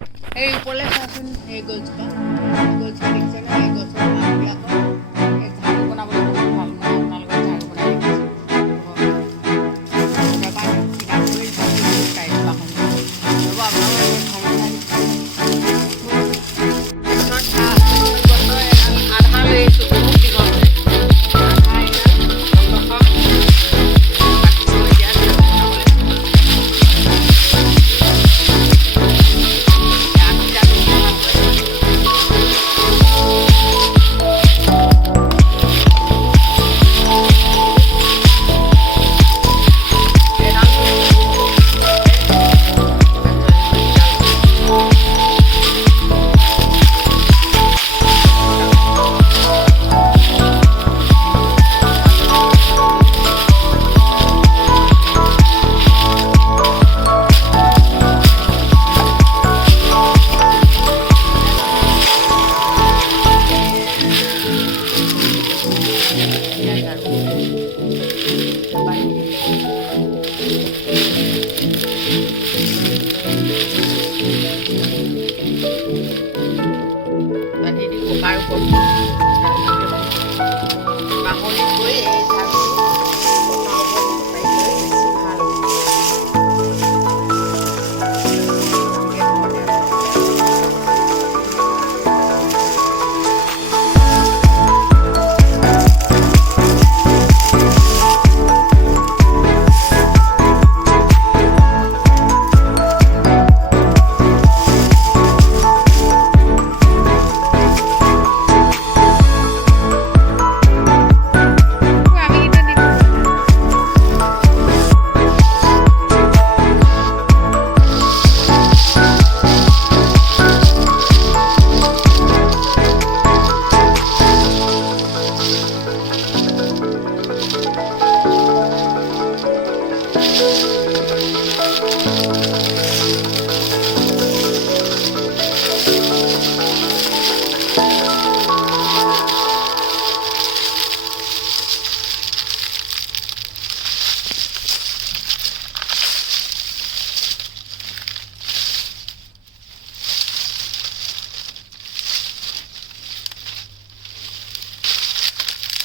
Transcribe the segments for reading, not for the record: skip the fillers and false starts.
এই ওপৰলৈ চাচোন এই গছজোপা দেখিছে নে এই গছৰ পাতবিলাকৰ এই ঝাৰু বনাবলৈ বহুত ভাল মই আপোনালোকৰ ঝাৰু বনাই দেখিছোঁ এবাৰ চিধা কৰি ঝাৰু কাঢ়িছোঁ বাহন ৰ'ব আপোনালোকৰ ঝাৰু বনাই আধা লৈ আহিছোঁ বহুত দীঘল বাহনিত গৈ এই ঝাৰুটো বেছি ভাল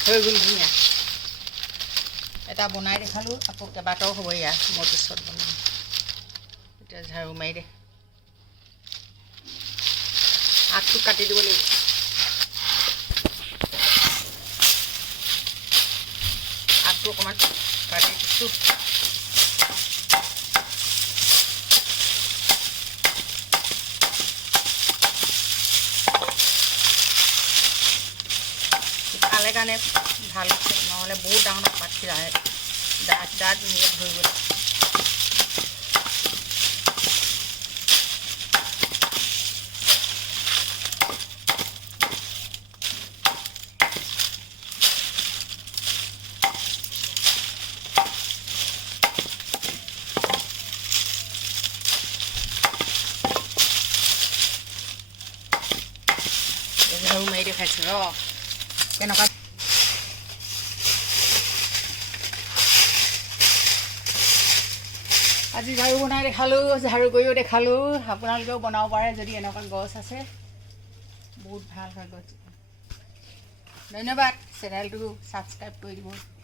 হৈ গ'ল ধুনীয়া এটা বনাই দেখালোঁ আকৌ কেইবাটাও হ'ব ইয়াৰ মই পিছত বনাম এতিয়া ঝাৰু মাৰি দে আগটো কাটি দিব লাগিব আগটো অকণমান কাটি দিছোঁ খালে কাৰণে ভাল নহ'লে বহুত ডাঙৰ ডাঙৰ পাত খিৰায় দাঁত মূৰত ধৰি গ'ল ঝাৰু মাৰি দেখাইছোঁ ৰ কেনেকুৱা আজি ঝাৰু বনাই দেখালোঁ ঝাৰু কৰিও দেখালোঁ আপোনালোকেও বনাব পাৰে যদি এনেকুৱা গছ আছে বহুত ভাল হয় গছ ধন্যবাদ চেনেলটো ছাবস্ক্ৰাইব কৰি দিব